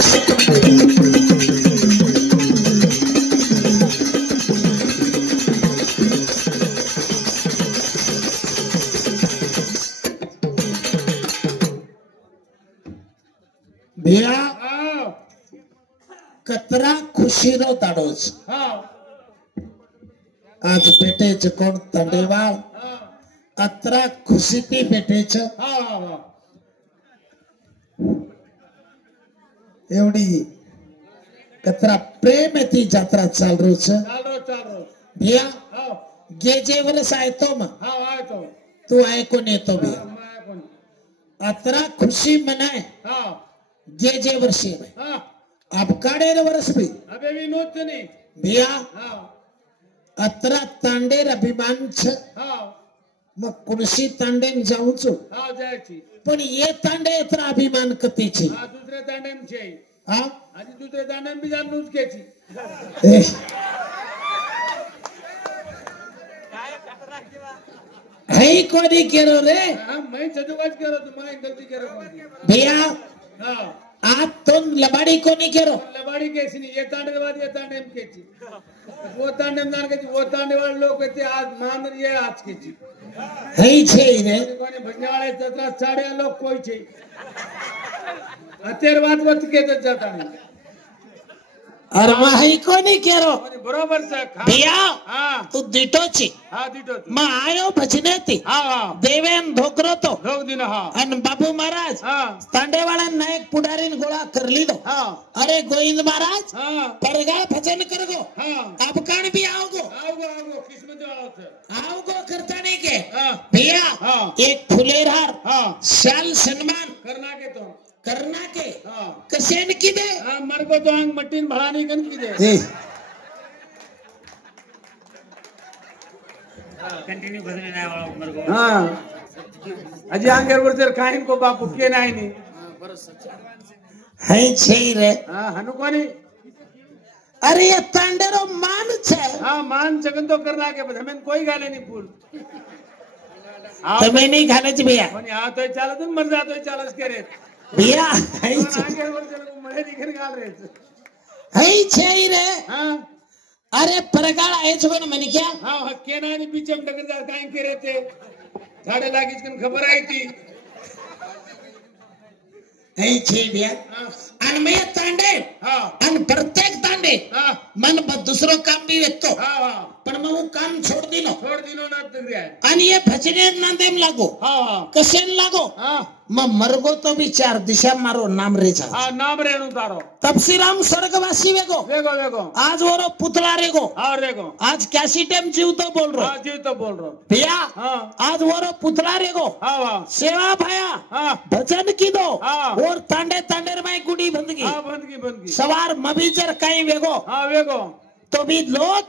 भैया कतरा खुशी रो दाड़ोज आज बेटे च कोण तंडेवाळ अतरा खुशी ती बेटे च एवढी कतरा प्रेम ती जत्रा चाल रोज भैया गेजे वर्ष आयतो मग तू ऐकून येतो भैया अतरा खुशी मनाय गेजे वर्षी अपकाडे वर्ष भी अबे भी नोट नहीं भैया अतरा तांडेर अभिमान छ मग कुणशी तांडेन जाऊचो जायची पण ये तांडे अतरा अभिमान कतीची दुसऱ्या तांडेम छे आणि दुसऱ्या तांडेम बी जाण नुसकेची है कोणी केरो रे मैं सजवाज करो तुम्हारी गलती करो भैया आज तो लबाड़ी कोणी केरो लबाड़ी कैसी नहीं ये तांडे के बाद ये तांडे हम केची वो तांडे में जान के वो तांडे वाले लोग कहते आज मान ये आज केची है छे रे कोने भजने वाले तथा साढ़े लोग कोई छे अतेर बात मत के तो जाता नहीं अरे माही कोणी केरो बरोबर से भैया तू दिटोची दिटो मा आयो भजने ती देवेन धोकरो तो धोक दिन अन बाबू महाराज तांडेवाळा नायक पुढारीन गोळा करली दो अरे गोविंद महाराज परगाळ भजन कर गो कापकाण भी आओ गो किस्मत वाला होता आओ गो करता नहीं के भैया एक फुलेर हार शाल सन्मान करना के कसेन की दे मर को तो अंग मट्टीन भड़ा नहीं कन की दे कंटिन्यू भजने नाही वाला मर को अजी अंगेर वर जर काहीन को बापू के नाही नी है छे रे हनु कोनी अरे ये तांडेरो मान छे मान जगन तो करना के हमें कोई गाले नहीं फूल तुम्हें नहीं खाने च भैया कोनी आ तो चालत मर जातो चालस के रे भैया अंगेर वर जर मळे दिखन गाल रे है छे रे अरे परगाळ आहे कोण म्हणे क्या के नाही बीचम डगन जा काय करे ते झाडे लागीच कन खबर आहे ती है छे भैया आणि मैं तांडे आणि प्रत्येक तांडे मन दुसरो काम भी वेतो पण मग वो काम छोड़ दिनो ना तगरिया आणि ये भजने नांदेम लागो कसेन लागो मग मरगो तो भी चार दिशा मारो नाम रे जा नाम रेणु तारो तपसीराम स्वर्गवासी वेगो वेगो वेगो आज वो पुतला रेगो रेगो आज कैसी टाइम जीव तो बोल रहा भैया आज वो पुतला रेगो सेवा भाया भजन की दो और तांडे तांडेर में गुड़ी बंदगी सवार मबीजर कहीं वेगो वेगो तो भी लोग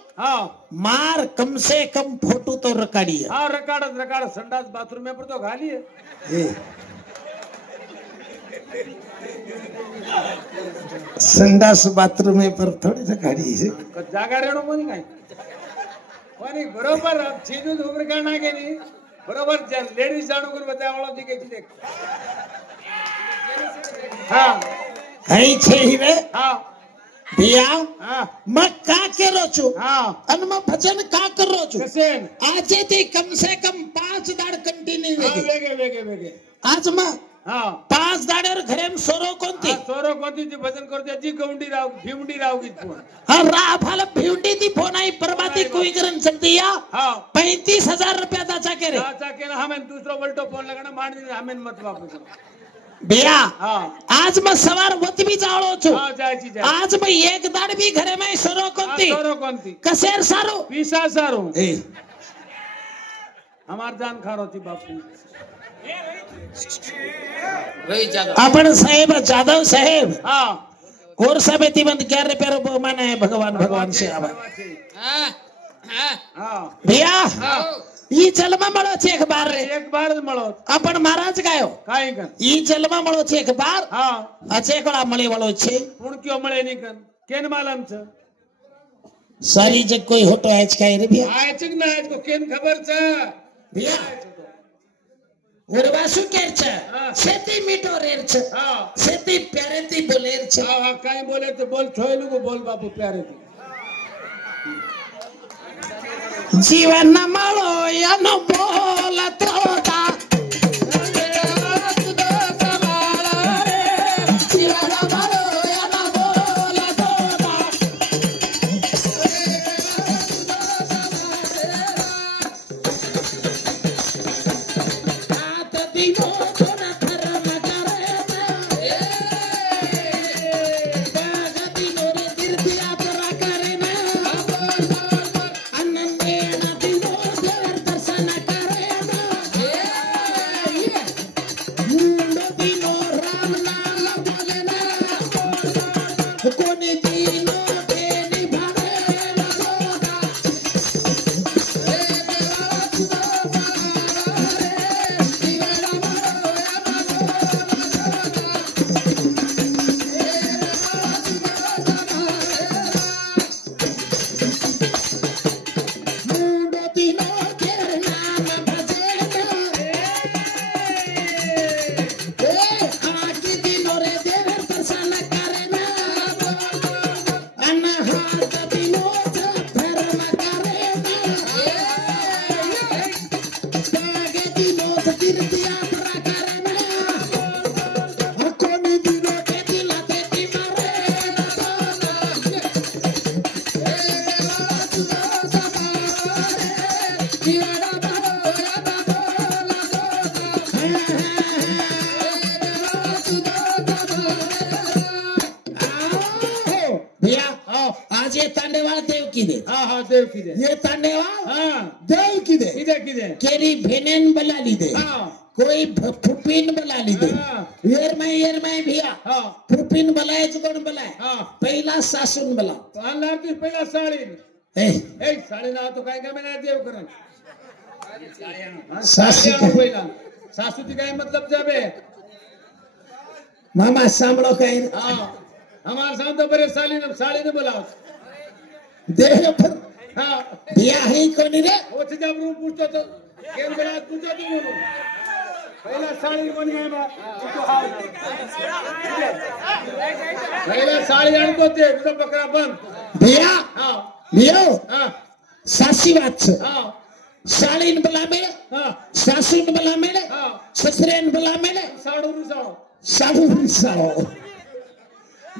मार कम से कम फोटो तो रकाड़ी है रकाड़ संडास बाथरूम में पर तो खाली है संडास बाथरूम में पर थोड़ी रकाड़ी है जागा रेणो कोणी काय कोणी बरोबर चीजू उबर करना के नहीं बरोबर लेडीज जानो कर बताया वाला दिखे देख है छे रे भैया मैं का करो छु अन मैं भजन का करो छु आज ते कम से कम 5 दाड़ कंटिन्यू वेगे आज मैं 5 दाड़ेर घरे में सोरो कोणती ती भजन करते जी गौंडी राव भिवंडी राव की फोन राफाल भिवंडी ती फोन आई परबाती कोई करन सकती या 35,000 रुपया दाचा के रे हमें दूसरा वल्टो फोन लगाना मार दे हमें मत वापस भैया आज मैं सवार वत भी जाओ छु आज मैं एक दाड़ भी घरे में सोरो कोणती कसेर सारो पीसा सारो हमार जान खारो थी बापू आपण साहेब जाधव साहेब और सब बंद 11 रुपया बहुमान है भगवान से भैया ई जन्म मळो छे एक बार मळो आपण महाराज गायो काय कर ई जन्म मळो छे एक बार अचे कोळा मळे वाळो छे कोण क्यों मळे नहीं कर केन मालम छ सारी जग कोई होटो है काय रे भैया आज ना आज को केन खबर छ भैया उर्वासु केरच शेती मिठो रेरच शेती प्यारेती बोलेरच काय बोले तो बोल छोयलू को बोल बापू प्यारे जीवन माळो यानो बोलत होता जीवन माळो यानो बोलत होता आत दिनो कोण धर्म करे बागती नोरे तीर्थिया परा करे ना आज ये तांडेवाल देव की दे देव की दे ये तांडेवाल देव की दे किदे केरी भेनेन बलाली दे कोई फुपिन बलाली दे येर में भैया फुपिन बलायच कोण बलाय पहिला सासून बला आणला ती पहिला साळीन ए साळीन तो काय काय म्हणा देव करण सासू पहिला सासू ती काय मतलब जाबे मामा सांभळो काय हमार सांगतो बरे साळीन बोलाव देह पर हाँ दिया है कोनी रे वो से जब रूम पूछता तो केन बना पूछता तो बोलो पहला साड़ी बन गया बा तो हाल पहला साड़ी जान को थे तो बकरा बंद दिया हां लियो हां सासी बात छे हां साळीन बला मेले हां सासून बला मेले हां ससरेन बला मेले साडू साडू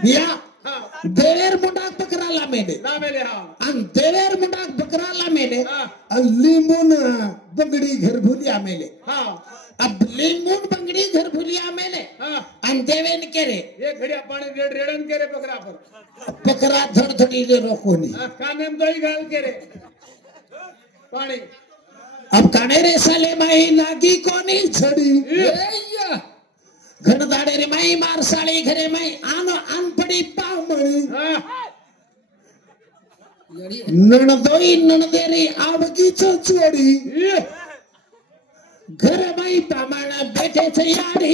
दिया हां देवेर मुंडाक बकराला मेले ना मेले हां अन देवेर मुंडाक बकराला मेले हां लिंबून बंगडी घरभुलिया मेले हां अब लिंबून बंगडी घरभुलिया मेले हां अन देवेन केरे ये घड़िया पानी रेड़न करे बकरा पर बकरा धड़धड़ी ले रोकोनी काने में दही गाल करे पानी अब काने रे साले माई लागी कोनी छड़ी घनदाड़े रे माई मार साली घरे माई आनो अनपड़ी पामणी नणदोई नणदेरी आवगी चोरी घर माई पामण बैठे छे यारी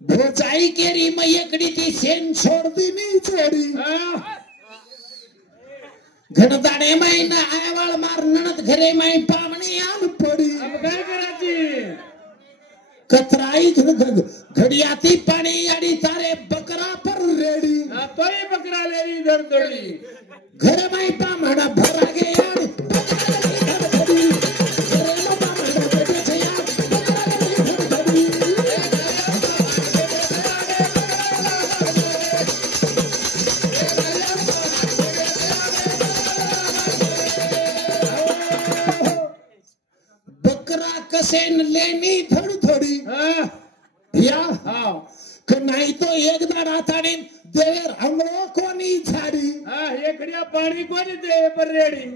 भोचाई केरी मैयकड़ी ती सेन छोड़ दी नी छोड़ी घनदाड़े माई ना आयवाळ मार नणद घरे माई पामणी आन पड़ी अब काय करायची कतराई घड़ियाती पानी आड़ी तारे बकरा पर रेडी तोय बकरा लेरी धडधडी घर माई पामणा भरा गे यार कसेन लेनी थोड़ी थोड़ी या हाँ नहीं तो एक दाड़ा थाने देवर हमरो कोनी झाड़ी ये खड़िया पानी कोनी दे पर रेडी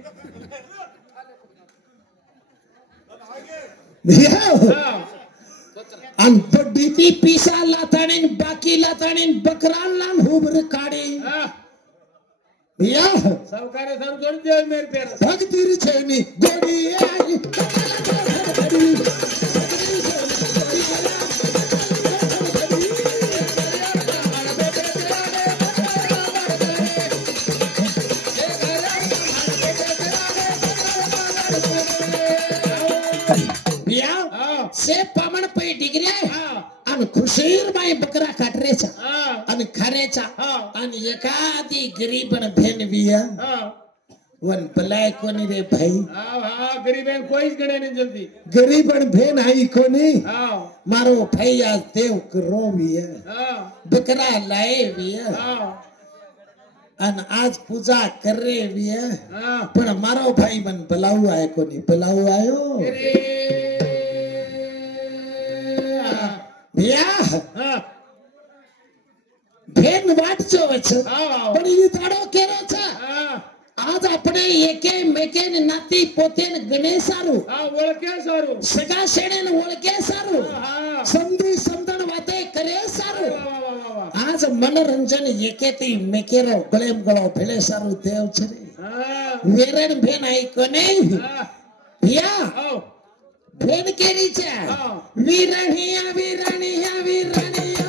अन बड्डी ती पीसा लाताने बाकी लाताने बकरान लान हुबर काड़ी या सबकारे सब जोड़ दे मेरे पैर भक्ति री छेनी गोड़ी आई तंडेर माय बकरा काटरेचा आणि खारेचा आणि एखादी गरीबन भेन बिया वन भलाय कोणी रे भाई गरीब कोई गणे नहीं जल्दी गरीबन भेन आई कोनी मारो भाई आज देव करो बिया बकरा लाए बिया अन आज पूजा कर रे बिया पण मारो भाई मन बुलाऊ आए कोनी बुलाऊ आयो बिया भेन वाट जोवे छे पण ई दाडो केरो छे आज अपने एके मेके नाती पोतेन गणेशारू ओळखे सारू सगा शेणेन ओळखे सारू समधी समदण वाते करे सारू आज मनोरंजन एके ती मेकेरो गळेम गळो भेले सारू देव छे वेरण भेन आई कोने या भेन केरी छे वीरणिया वीरणिया वीरणिया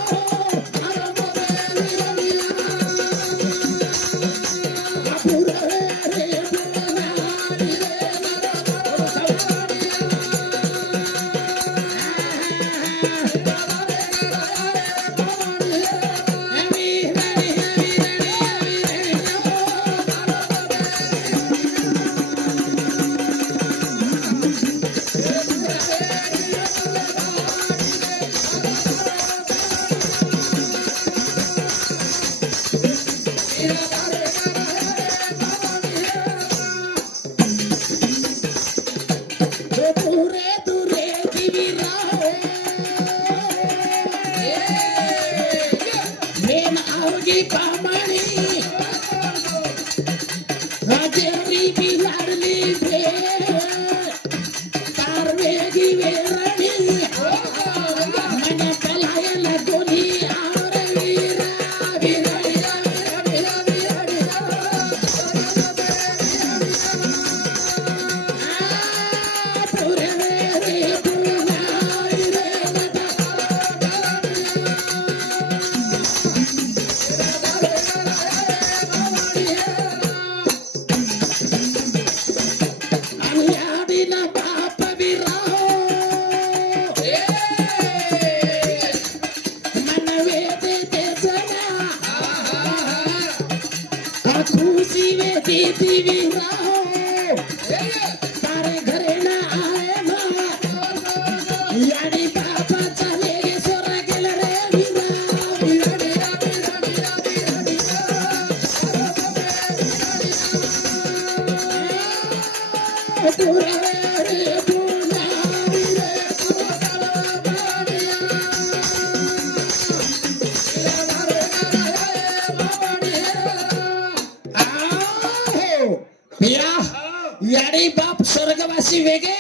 यानी बाप स्वर्गवासी वेगे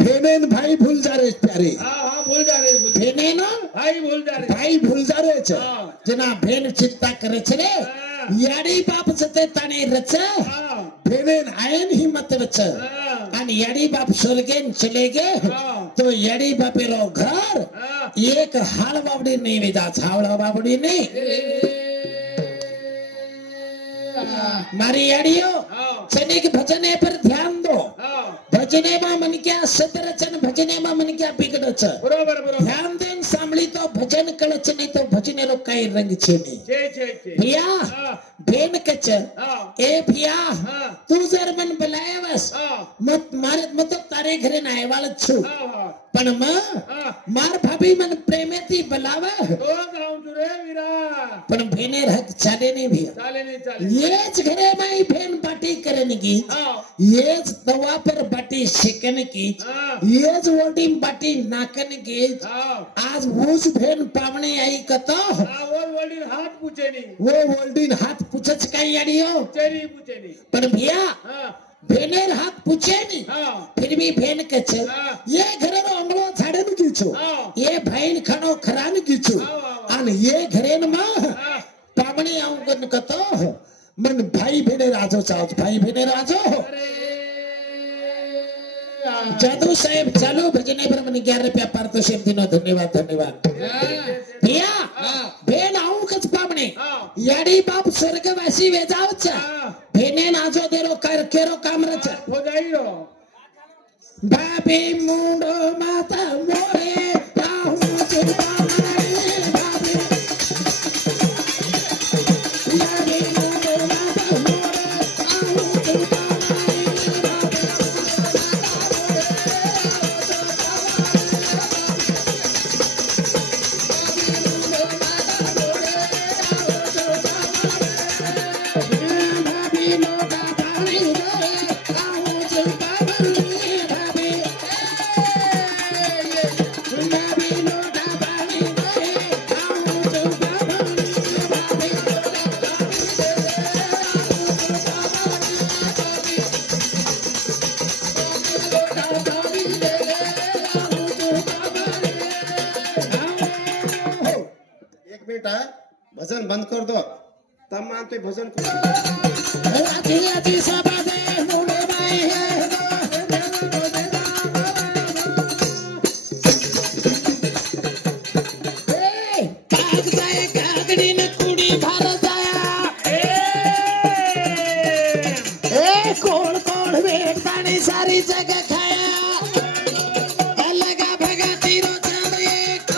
भेनेन भाई भूल जा रे प्यारे भूल जा रे भेनेन भाई भूल जा रे जना भेन चिंता करे छे याडी बाप जते ताने रच भेनेन आयन हिम्मत वच आणि याडी बाप स्वर्गेन चले गे तो याडी बापेरो घर एक हाल बाबडी नहीं वेदा छावड़ा बाबडी नहीं मारी याडियो चनिक भजने पर ध्यान दो भजने में मन क्या सदरचन भजने में मन क्या बिगड़च बरोबर ध्यान देन सांभળી तो भजन कळच नहीं तो भजने रो कई रंग छे नहीं भैया भेन कच ए भैया तू जर मन बुलायवस मत मारे मत तारे घरे ना आयवाळ छु पण मार भाभी मन प्रेमेती बुलावे तो गाऊं तू रे वीरा पण भेने हक चाले नहीं भैया चाले नहीं येच घरे में भेन पार्टी करने की येच तवा पर बाटी शिकन की येच वोटी बाटी नाकन की आज वोज भेन पावणे आई कतो वो वोल्डीन हाथ पूछे नहीं वो वोल्डीन हाथ पूछच काय याडियो चेरी पूछे नहीं पर भैया भेनेर हाथ पूछे नहीं फिर भी भेन कच ये घरेनो अंगलो झाड़न कीचो ये भाईन खानो खरान कीचो आणि ये घरेन मा पावणे आऊन कतो मन भाई भेने राजो चाव भाई भेने राजो जादू साहेब चालू भजने पर मन 11 रुपया पारितोषिक दिनो धन्यवाद धन्यवाद भैया भेन आऊ कच पावणे याडी बाप स्वर्गवासी वेजावच भेने नाजो देरो कर केरो काम रच हो जाईरो भाभी मुंडो माता मोरे राहू चुपा बेटा भजन बंद कर दो तब मानते भजन सारी जगह खाया लगा भगा तीरों चांद एक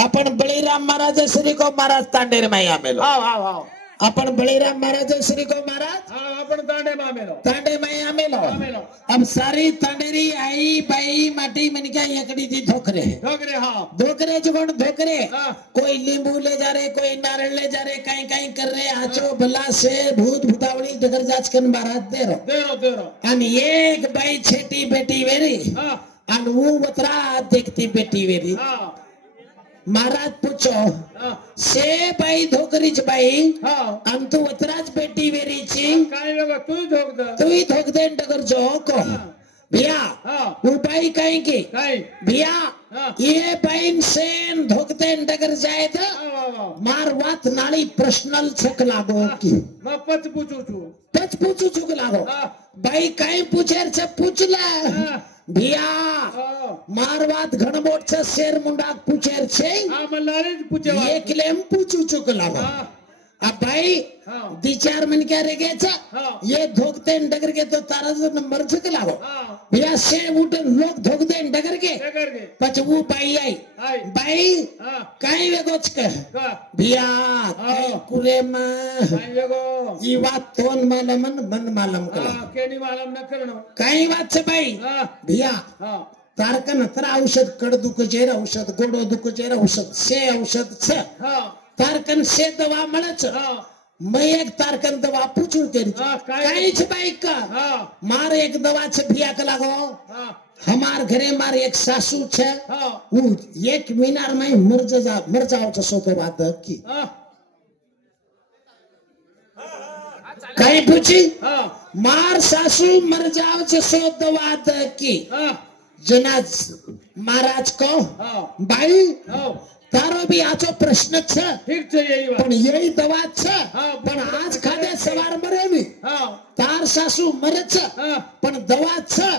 आपण बळीराम महाराज श्री को महाराज तांडेर में आमेलो अपन बळीराम महाराज श्री को महाराज अपन तांडे में आमेलो अब सारी तांडेरी आई बाई माटी मन क्या एकड़ी थी धोकरे धोकरे जुगण धोकरे कोई नींबू ले जा रहे कोई नारियल ले जा रहे कहीं कहीं कर रहे आचो भला से भूत भूतावली डगर जाच कर महाराज दे रो अन एक बाई छेटी बेटी वेरी अन वो बतरा देखती बेटी वेरी महाराज पूछो से बाई धोकरीच बाई आणि तू वतराज बेटी वेरीची काय बाबा तू ही धोक दे डगर जो को भिया वो बाई कहीं की भिया ये बाईन सेन धोक दे डगर जाए तो मार बात नाली पर्सनल छक लागो की पच पूछू चुक लागो बाई कहीं पूछे से पूछला भिया मारवात घनमोट से शेर मुंडा पूछेर छे ये क्लेम पूछू चुक लागो अब भाई दी चार मन क्या रह गया ये धोकते डगर के तो तारा जो नंबर छक लागो भैया से उठ लोग धोक दे डगर के पच वो बाई आई बाई काई वे गोच के भैया काई कुले में ये बात तोन मालम मन मालम कला केनी मालम न करनो काई बात छे भाई भैया तारकन तरा औषध कड़ दुख चेर औषध गोडो दुख चेर औषध से औषध छे तारकन से दवा मळच मैं एक तारकन दवा पूछू तेरी काई छे बाई का मार एक दवा छे भिया के लागो हमार घरे मार एक सासू छे वो एक महीना में मर जाओ छे सो के बाद की काई पूछी मार सासू मर जाओ छे सो दवा की जनाज महाराज को बाई तारो भी आचो प्रश्न छे ठीक छे यही बात पण यही दवा छे पण आज खादे सवार मरे नी तार सासू मरे छे पण दवा छे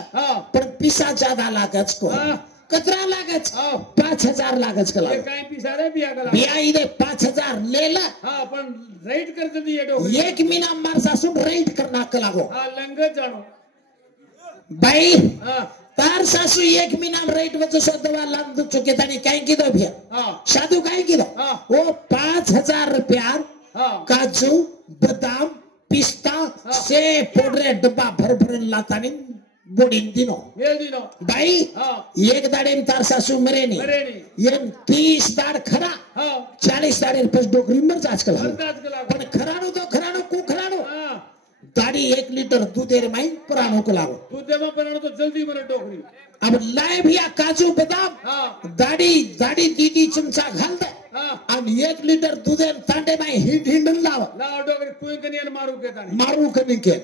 पण पीसा ज्यादा लागच को कतरा लागच 5000 लागच कला काय पीसा रे बिया कला बिया इदे 5000 लेला पण राइट कर दे ये डो एक महीना मार सासू राइट करना कलागो लंग जानो भाई तार सासू एक महीना राइट वजह से दवा लाग दो चुके तानी काई की दो भैया साधु काई की दो वो 5000 रुपया काजू बादाम पिस्ता से पोडरे डब्बा भर भर लातानी बोडिन दिनो भाई एक दाड़े में तार सासू मरे नहीं ये 30 दाड़ खरा 40 दाड़े पर डोकरी मर जाच कला पण खरानो तो खरानो को खरानो दाड़ी 1 लीटर दूधेर माई पुरानो को लागो दूधे में पुरानो तो जल्दी मरे डोकरी अब लाए भैया काजू बादाम दाड़ी दीदी चमचा घाल दे आणि 1 लीटर दूधे तांडे में हिट हिंडन लाव डोकरी कुई कनियन मारू कनी के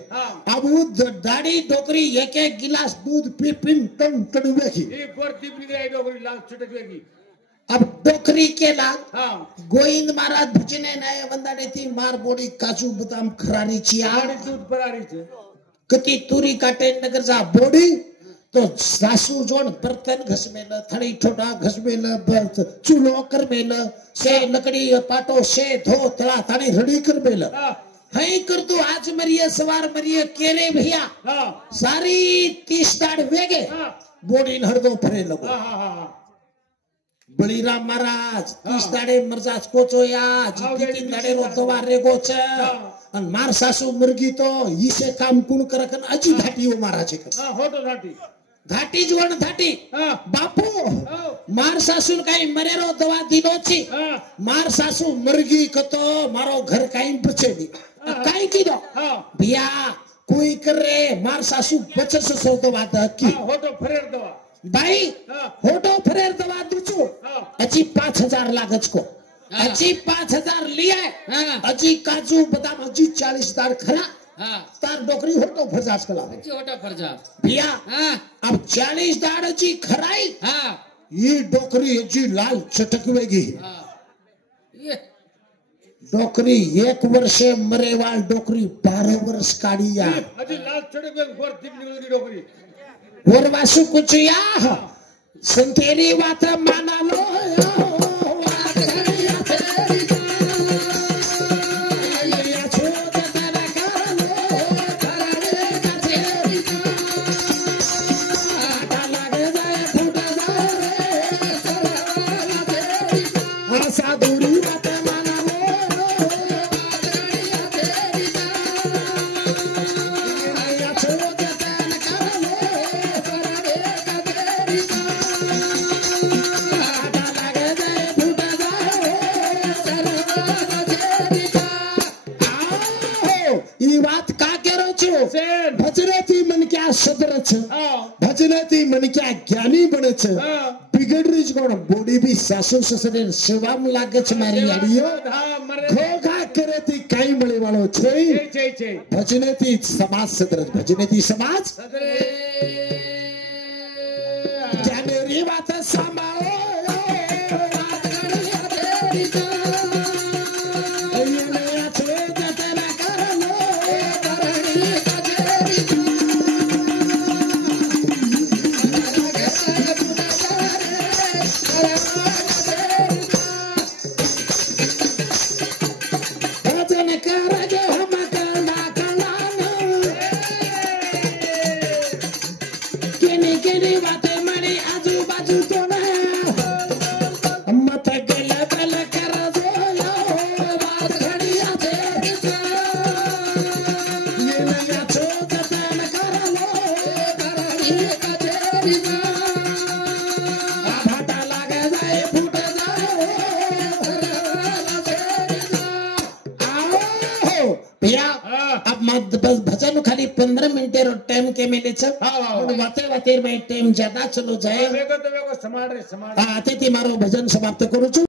अब वो दाड़ी डोकरी एक गिलास दूध पी पिन टन टन वेखी एक बार टिपनी दे डोकरी लाल छटक वेखी अब डोकरी के लाल गोविंद महाराज भजने नए वंदाने थी मार बोड़ी काजू बादाम खरारी चिया दूध परारी छे कति तुरी काटे नगर जा बोड़ी तो सासू जोन बर्तन घसमेल थड़ी ठोडा घसमेल बर्त चूल्हो करमेल से लकड़ी पाटो से धो तला थाने रड़ी करमेल हई कर तू आज मरिए सवार मरिए केरे भैया सारी 30 दाड़ वेगे बोड़ी हरदो भरे लगो बळीराम महाराज 30 दाड़े मरजाच कोचोया जी 3 दाड़े रो दवा रेगो छे अन मार सासू मुर्गी तो इसे काम कुण करकन अजी घाटी ओ महाराज के होतो घाटी जोन घाटी बापू मार सासू काई मरेरो दवा दिनो छी मार सासू मुर्गी कतो मारो घर काई बचेडी काई की दो भैया कोई करे मार सासू बचस सो दवा की होतो फरेर दवा भाई होटो फरेर दवा दुचो अच्छी 5000 लागच को अजी 5,000 लिया अजी काजू बदाम अजी 40 दार खरा तार डोकरी होटो फरजास कला होटा फरजा भैया अब 40 दार अजी खराई ये डोकरी अजी लाल चटकवेगी ये डोकरी 1 वर्षे मरेवाल डोकरी 12 वर्ष काढिया अजी लाल चटकवे गोर दिख निकलगी डोकरी और वासु कुछ या संतेरी बात माना लो भजनाती मन क्या सदर भजनाती मन क्या ज्ञानी बने बिगड़ कोण बोडी भी सासू ससरे सेवा में लागे मारी यारियो घोघा करे ती काई मळे वाळो छे भजनेती समाज सदर भजनेती समाज ज्ञानेरी बात सांभाळो भजन खाली 15 मिनटे रो टाइम के मिले वाते वाते टाइम ज्यादा चलो जाए समाड रे समाड आते मारो भजन समाप्त करू छू।